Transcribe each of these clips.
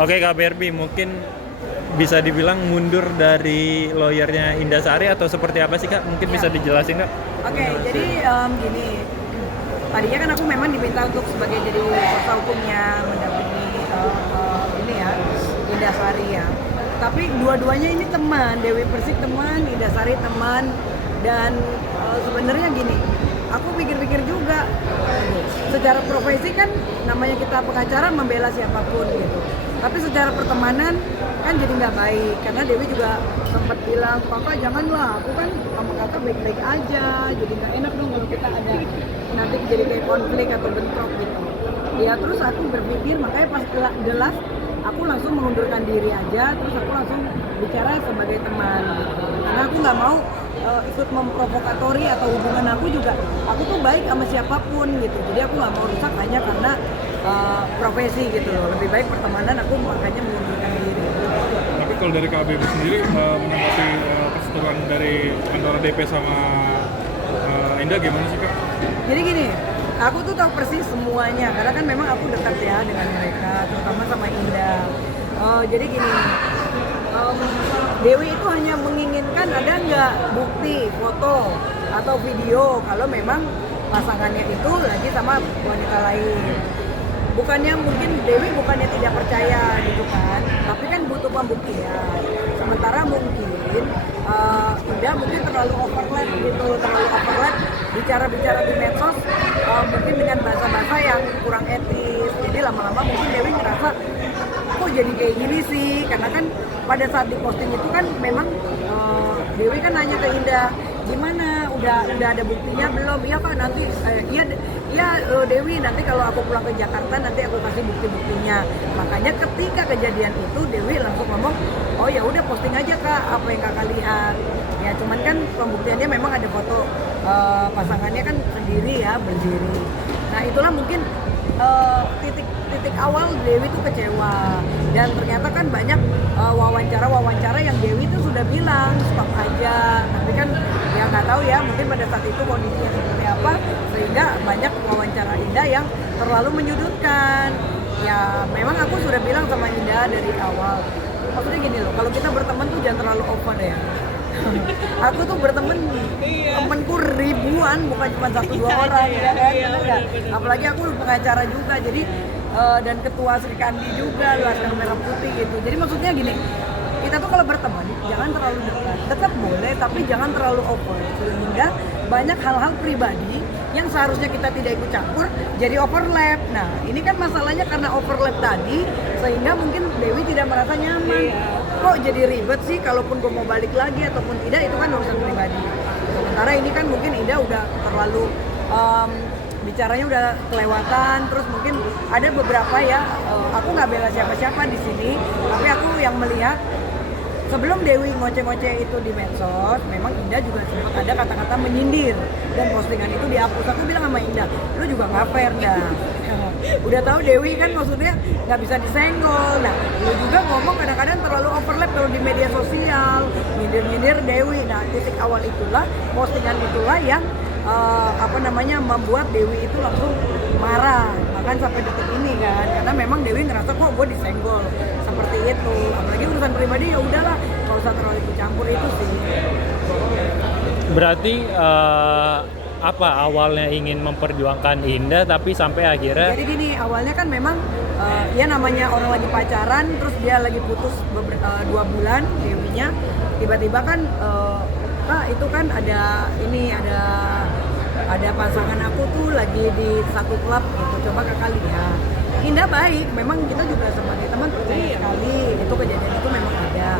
Oke Kak Berbi, mungkin bisa dibilang mundur dari lawyernya Indah Sari atau seperti apa sih Kak? Mungkin bisa dijelasin Kak? Oke, jadi gini, tadinya kan aku memang diminta untuk sebagai jadi kuasa hukumnya mendampingi ini ya Indah Sari ya. Tapi dua-duanya ini teman, Dewi Persik teman, Indah Sari teman, dan sebenarnya gini, aku pikir-pikir juga, secara profesi kan namanya kita pengacara membela siapapun gitu. Tapi secara pertemanan kan jadi nggak baik, karena Dewi juga sempat bilang, Kakak janganlah, aku kan sama kakak baik-baik aja, jadi nggak enak dong kalau kita ada nanti jadi kayak konflik atau bentrok gitu. Ya terus aku berpikir, makanya pas jelas aku langsung mengundurkan diri aja, terus aku langsung bicara sebagai teman gitu. Karena aku nggak mau ikut memprovokatori atau hubungan aku juga, aku tuh baik sama siapapun gitu, jadi aku nggak mau rusak hanya karena profesi gitu loh. Lebih baik pertemanan, aku makanya mengundurkan diri. Tapi kalau dari KBB sendiri menanggapi persetujuan dari antara DP sama Indah gimana sih Kak? Jadi gini, aku tuh tahu persis semuanya karena kan memang aku dekat ya dengan mereka, terutama sama Indah. Jadi gini, Dewi itu hanya menginginkan ada nggak bukti foto atau video kalau memang pasangannya itu lagi sama wanita lain. Bukannya mungkin Dewi bukannya tidak percaya gitu kan, tapi kan butuh pembuktian. Sementara mungkin Indah mungkin terlalu overlap gitu, terlalu overlap bicara-bicara di medsos, mungkin dengan bahasa-bahasa yang kurang etis. Jadi lama-lama mungkin Dewi ngerasa kok jadi kayak gini sih, karena kan pada saat diposting itu kan memang Dewi kan nanya ke Indah, gimana udah ada buktinya belum? Iya Kak, nanti Dewi, nanti kalau aku pulang ke Jakarta nanti aku kasih bukti-buktinya. Makanya ketika kejadian itu Dewi langsung ngomong, oh ya udah posting aja Kak apa yang Kakak lihat. Ya cuman kan pembuktiannya memang ada foto pasangannya kan sendiri ya, berdiri. Nah itulah mungkin titik awal Dewi tuh kecewa, dan ternyata kan banyak wawancara yang Dewi tuh sudah bilang stop aja, tapi kan ya nggak tahu ya, mungkin pada saat itu kondisinya seperti apa sehingga banyak wawancara Indah yang terlalu menyudutkan. Ya memang aku sudah bilang sama Indah dari awal, maksudnya gini loh, kalau kita berteman tuh jangan terlalu over ya. Aku tuh berteman, temenku ribuan, bukan cuma 1-2 orang ya kan, bener. Apalagi aku pengacara juga, jadi dan ketua Sri Kandi juga, Laskar Merah Putih gitu. Jadi maksudnya gini, kita tuh kalau berteman jangan terlalu dekat boleh, tapi jangan terlalu over, sehingga banyak hal-hal pribadi yang seharusnya kita tidak ikut campur jadi overlap. Nah ini kan masalahnya karena overlap tadi, sehingga mungkin Dewi tidak merasa nyaman. Kok jadi ribet sih, kalaupun gue mau balik lagi ataupun tidak itu kan urusan pribadi. Sementara ini kan mungkin Indah udah terlalu bicaranya udah kelewatan, terus mungkin ada beberapa ya, aku nggak bela siapa-siapa di sini, tapi aku yang melihat sebelum Dewi ngoceh-ngoceh itu di medsos, memang Indah juga sempat ada kata-kata menyindir dan postingan itu dihapus. Aku bilang sama Indah, lu juga nggak fair dah. Udah tahu Dewi kan maksudnya nggak bisa disenggol. Nah, lu juga ngomong kadang-kadang terlalu overlap kalau di media sosial, nyindir-nyindir Dewi. Nah, titik awal itulah, postingan itulah yang membuat Dewi itu langsung marah, bahkan sampai detik ini kan, karena memang Dewi ngerasa kok gue disenggol seperti itu. Apalagi urusan pribadi ya udahlah, kalau usah terlalu ikut campur itu sih. Berarti apa awalnya ingin memperjuangkan Indah tapi sampai akhirnya Jadi gini, awalnya kan memang ya namanya orang lagi pacaran, terus dia lagi putus 2 bulan, Dewinya tiba-tiba kan Kak itu kan ada pasangan aku tuh lagi di satu klub gitu, coba Kakak lihat. Indah baik, memang kita juga sebagai teman percaya sekali itu kejadian itu memang ada.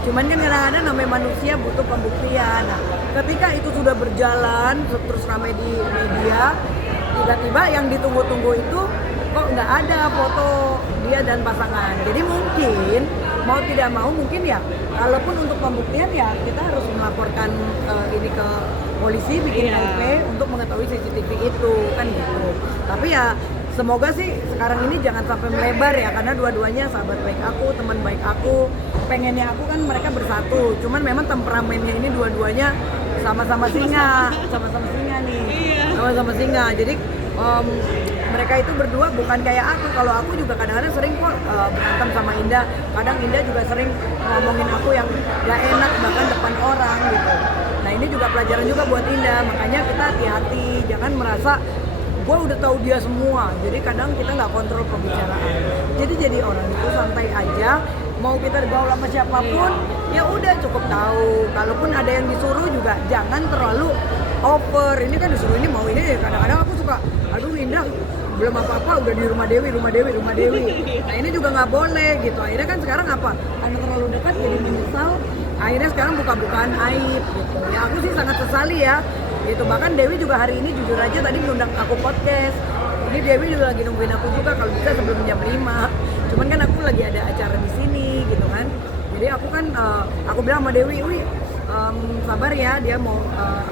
Cuman kan kadang-kadang namanya manusia butuh pembuktian. Nah, ketika itu sudah berjalan terus ramai di media, tiba-tiba yang ditunggu-tunggu itu kok nggak ada foto dia dan pasangan. Jadi mungkin mau tidak mau mungkin ya, kalaupun untuk pembuktian ya kita harus melaporkan ini ke polisi, bikin KIP untuk mengetahui CCTV itu kan gitu. Tapi ya semoga sih sekarang ini jangan sampai melebar ya, karena dua-duanya sahabat baik aku, teman baik aku. Pengennya aku kan mereka bersatu, cuman memang temperamennya ini dua-duanya sama-sama singa nih, sama-sama singa. Jadi mereka itu berdua bukan kayak aku. Kalau aku juga kadang-kadang sering kok berantem Indah. Kadang Indah juga sering ngomongin aku yang gak enak bahkan depan orang gitu. Nah ini juga pelajaran juga buat Indah, makanya kita hati-hati, jangan merasa gue udah tahu dia semua. Jadi kadang kita nggak kontrol pembicaraan. Jadi orang itu santai aja. Mau kita gaul sama siapapun, ya udah cukup tahu. Kalaupun ada yang disuruh juga jangan terlalu over. Ini kan disuruh ini mau ini. Kadang-kadang aku suka, aduh Indah belum apa-apa udah di rumah Dewi. Nah ini juga nggak boleh gitu. Akhirnya kan sekarang apa? Karena terlalu dekat jadi menyesal. Akhirnya sekarang buka-bukaan aib gitu. Ya aku sih sangat sesali ya. Gitu. Bahkan Dewi juga hari ini jujur aja tadi ngundang aku podcast. Ini Dewi juga lagi nungguin aku juga kalau bisa sebelum jam 5. Cuman kan aku lagi ada acara di sini gitu kan. Jadi aku kan aku bilang sama Dewi, sabar ya, dia mau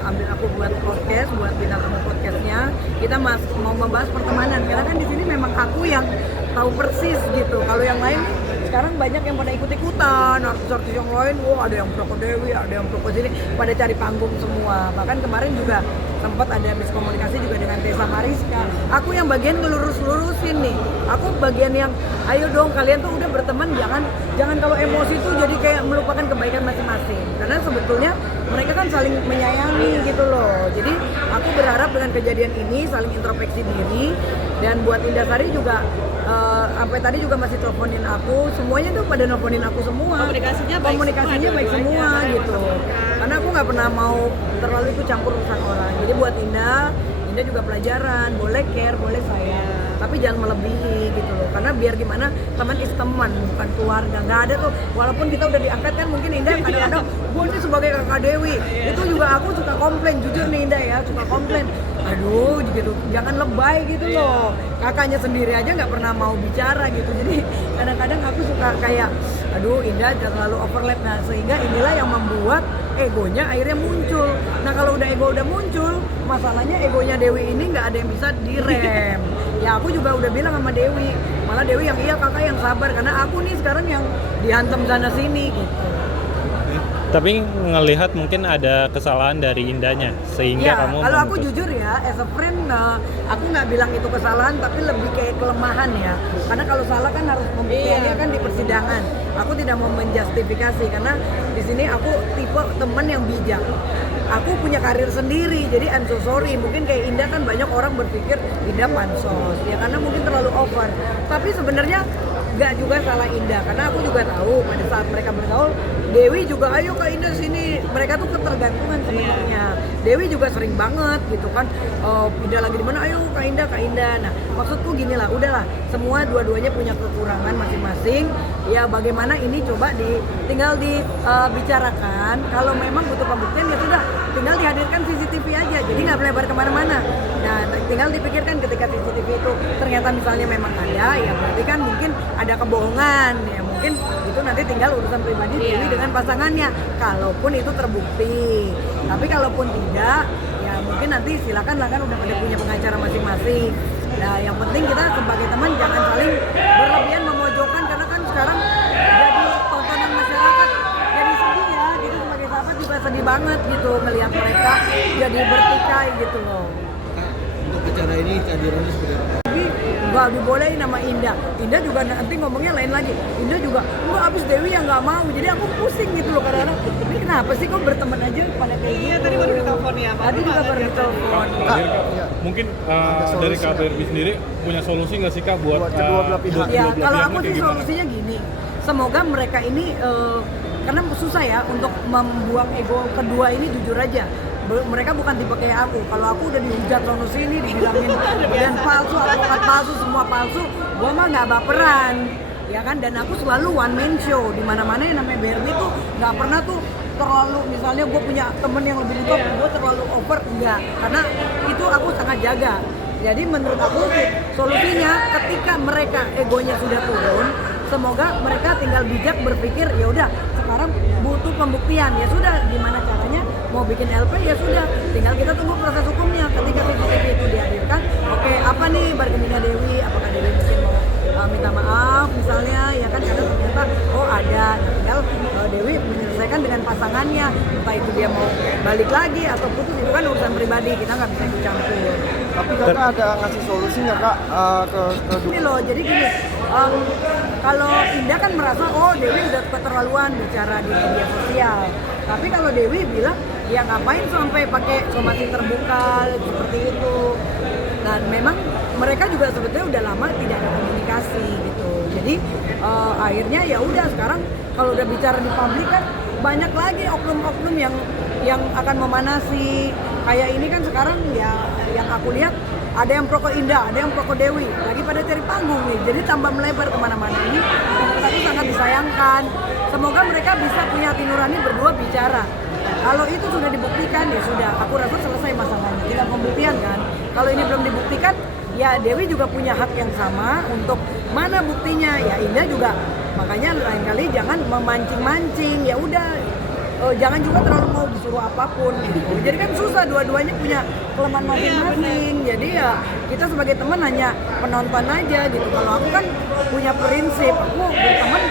ambil aku buat podcast, buat bintang tamu podcastnya. Kita mau membahas pertemanan karena kan di sini memang aku yang tahu persis gitu. Kalau yang lain sekarang banyak yang pada ikut-ikutan, artis-artis yang lain, ada yang pro ke Dewi, ada yang pro ke sini, pada cari panggung semua. Bahkan kemarin juga sempat ada miskomunikasi juga dengan Tessa Mariska. Aku yang bagian ngelurus-lurusin nih. Aku bagian yang, ayo dong kalian tuh udah berteman, jangan kalau emosi tuh jadi kayak melupakan kebaikan masing-masing. Karena sebetulnya mereka kan saling menyayangi gitu loh. Jadi aku berharap dengan kejadian ini saling introspeksi diri. Dan buat Indasari juga sampai tadi juga masih teleponin aku, semuanya tuh pada nelponin aku semua. Komunikasinya baik semua gitu. Karena aku nggak pernah mau terlalu ikut campur urusan orang. Jadi buat Indah juga pelajaran, boleh care, boleh sayang, tapi jangan melebihi gitu loh. Karena biar gimana, teman is teman, bukan keluarga. Nggak ada tuh, walaupun kita udah diangkat kan mungkin Indah kadang-kadang, gue ini sebagai kakak Dewi, itu juga aku suka komplain, jujur nih Indah ya, suka komplain. Aduh gitu, jangan lebay gitu loh. Kakaknya sendiri aja nggak pernah mau bicara gitu. Jadi kadang-kadang aku suka kayak, aduh Indah jangan terlalu overlap. Nah sehingga inilah yang membuat egonya akhirnya muncul. Nah kalau udah ego udah muncul, masalahnya egonya Dewi ini nggak ada yang bisa direm. Ya aku juga udah bilang sama Dewi, malah Dewi yang iya kakak yang sabar, karena aku nih sekarang yang dihantam sana sini gitu. Tapi ngelihat mungkin ada kesalahan dari Indahnya sehingga ya, kamu kalau aku jujur ya, as a friend, aku nggak bilang itu kesalahan, tapi lebih kayak kelemahan ya. Karena kalau salah kan harus membuktikannya kan di persidangan. Aku tidak mau menjustifikasi karena di sini aku tipe teman yang bijak. Aku punya karir sendiri, jadi I'm so sorry. Mungkin kayak Indah kan banyak orang berpikir Indah pansos, ya karena mungkin terlalu over. Tapi sebenarnya nggak juga salah Indah, karena aku juga tahu pada saat mereka bergaul, Dewi juga ayo Kak Indah sini. Mereka tuh ketergantungan sebenarnya. Dewi juga sering banget gitu kan, Indah lagi di mana, ayo Kak Indah. Nah maksudku gini lah, udahlah, semua dua-duanya punya kekurangan masing-masing. Ya bagaimana ini coba tinggal dibicarakan. Kalau memang butuh pembuktian ya sudah, tinggal dihadirkan CCTV aja. Jadi nggak melebar kemana-mana. Nah tinggal dipikirkan ketika CCTV itu ternyata misalnya memang ada, ya berarti kan mungkin ada kebohongan. Ya mungkin itu nanti tinggal urusan pribadi Dewi dengan pasangannya. Kalaupun itu terbukti. Tapi kalaupun tidak, ya mungkin nanti silakan lah, kan udah pada punya pengacara masing-masing. Nah yang penting kita sebagai teman jangan saling berlebihan memojokkan, karena kan sekarang jadi tontonan masyarakat jadi sedih ya. Gitu sebagai sahabat juga sedih banget gitu ngelihat mereka jadi bertikai gitu loh. Untuk acara ini kehadirannya seperti apa? Tapi nggak dibolehin sama Indah. Indah juga nanti ngomongnya lain lagi. Indah juga, enggak abis Dewi yang nggak mau. Jadi aku pusing gitu loh kadang-kadang. Ini kenapa sih kok berteman aja pada kayak gitu? Iya, tadi baru ditelepon ya. Tadi juga baru ditelepon. Mungkin dari KBRI sendiri punya solusi nggak sih Kak buat kedua belah pihak? Ya, kedua belah kalau pihaknya aku sih kayak gimana? solusinya gini. Semoga mereka ini karena susah ya untuk membuang ego kedua ini, jujur aja. Mereka bukan tipe kayak aku. Kalau aku udah dihujat sono sini, dibilangin dan palsu, advokat palsu, semua palsu, gua mah nggak baperan. Ya kan, dan aku selalu one man show di mana-mana. Yang namanya BRB tuh nggak pernah tuh terlalu, misalnya gue punya temen yang lebih top, gue terlalu over, enggak. Karena itu aku sangat jaga. Jadi menurut aku solusinya ketika mereka egonya sudah turun, semoga mereka tinggal bijak berpikir, ya udah sekarang butuh pembuktian, ya sudah gimana caranya mau bikin LP, ya sudah tinggal kita tunggu proses hukumnya. Ketika CCTV itu dihadirkan, oke, apa nih bargainingnya Dewi, apakah Dewi mungkin mau minta maaf misalnya, ya kan, karena ternyata ada. Nah, tinggal Dewi menyelesaikan dengan pasangannya, entah itu dia mau balik lagi atau putus, itu kan urusan pribadi, kita nggak bisa ikut campur. Tapi kakak ada ngasih solusi nggak Kak ke Ini loh, jadi gini, Kalau Indah kan merasa oh Dewi udah keterlaluan bicara di media sosial. Tapi kalau Dewi bilang ya ngapain sampai pakai somasi terbuka seperti itu. Dan memang mereka juga sebetulnya udah lama tidak ada komunikasi gitu. Jadi akhirnya ya udah sekarang kalau udah bicara di publik kan banyak lagi oknum-oknum yang akan memanasi. Kayak ini kan sekarang ya yang aku lihat ada yang pro ke Indah, ada yang pro ke Dewi, lagi pada cari panggung nih, jadi tambah melebar kemana-mana. Ini menurut aku sangat disayangkan. Semoga mereka bisa punya hati nurani berdua bicara. Kalau itu sudah dibuktikan ya sudah, aku rasa selesai masalahnya. Tinggal pembuktian kan. Kalau ini belum dibuktikan, ya Dewi juga punya hak yang sama untuk mana buktinya. Ya Indah juga, makanya lain kali jangan memancing-mancing. Ya udah. Jangan juga terlalu mau disuruh apapun gitu. Jadi kan susah, dua-duanya punya kelemahan masing-masing. Jadi ya kita sebagai teman hanya penonton aja gitu. Kalau aku kan punya prinsip, aku berteman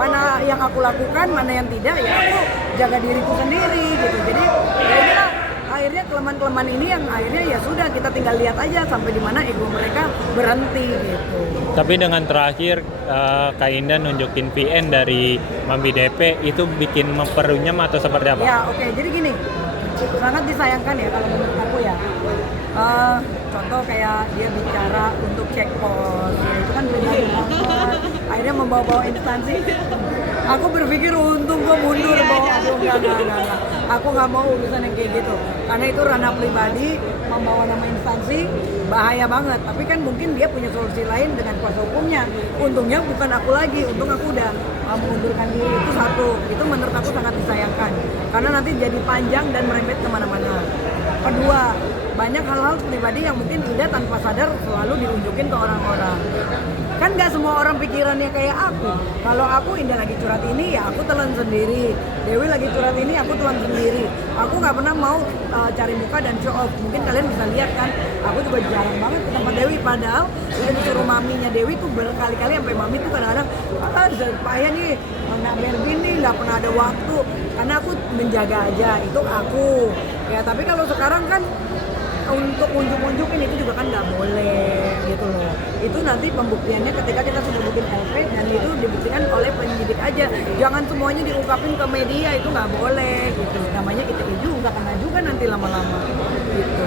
mana yang aku lakukan, mana yang tidak, ya aku jaga diriku sendiri gitu. Jadi ya inilah akhirnya kelemahan-kelemahan ini yang akhirnya ya sudah kita tinggal lihat aja sampai di mana ego mereka berhenti gitu. Tapi dengan terakhir Kak Indah nunjukin VN dari Mami DP itu bikin memperunyam atau seperti apa? Ya oke. Jadi gini, sangat disayangkan ya kalau menurut aku ya. Contoh kayak dia bicara untuk cek pos, ya itu kan pribadi banget. Akhirnya membawa-bawa instansi. Aku berpikir untung gue mundur bahwa aku enggak. Aku nggak mau urusan yang kayak gitu. Karena itu ranah pribadi, membawa nama instansi bahaya banget. Tapi kan mungkin dia punya solusi lain dengan kuasa hukumnya. Untungnya bukan aku lagi, untung aku udah mengundurkan diri. Itu satu. Itu menurut aku sangat disayangkan. Karena nanti jadi panjang dan merembet kemana-mana. Kedua, banyak hal-hal pribadi yang mungkin Indah tanpa sadar selalu diunjukin ke orang-orang. Kan nggak semua orang pikirannya kayak aku. Kalau aku Indah lagi curhat ini ya aku telan sendiri. Dewi lagi curhat ini aku telan sendiri. Aku nggak pernah mau cari muka dan show off. Mungkin kalian bisa lihat kan, aku juga jarang banget ke tempat Dewi. Padahal udah disuruh maminya Dewi tuh berkali-kali sampai mami tuh kadang-kadang payah nih, nggak Berbin nih nggak pernah ada waktu. Karena aku menjaga aja, itu aku. Ya tapi kalau sekarang kan untuk unjuk-unjukin itu juga kan nggak boleh gitu loh. Itu nanti pembuktiannya ketika kita sudah bikin LP dan itu dibuktikan oleh penyidik aja. Jangan semuanya diungkapin ke media, itu nggak boleh gitu. Namanya ITE juga kena juga nanti lama-lama gitu.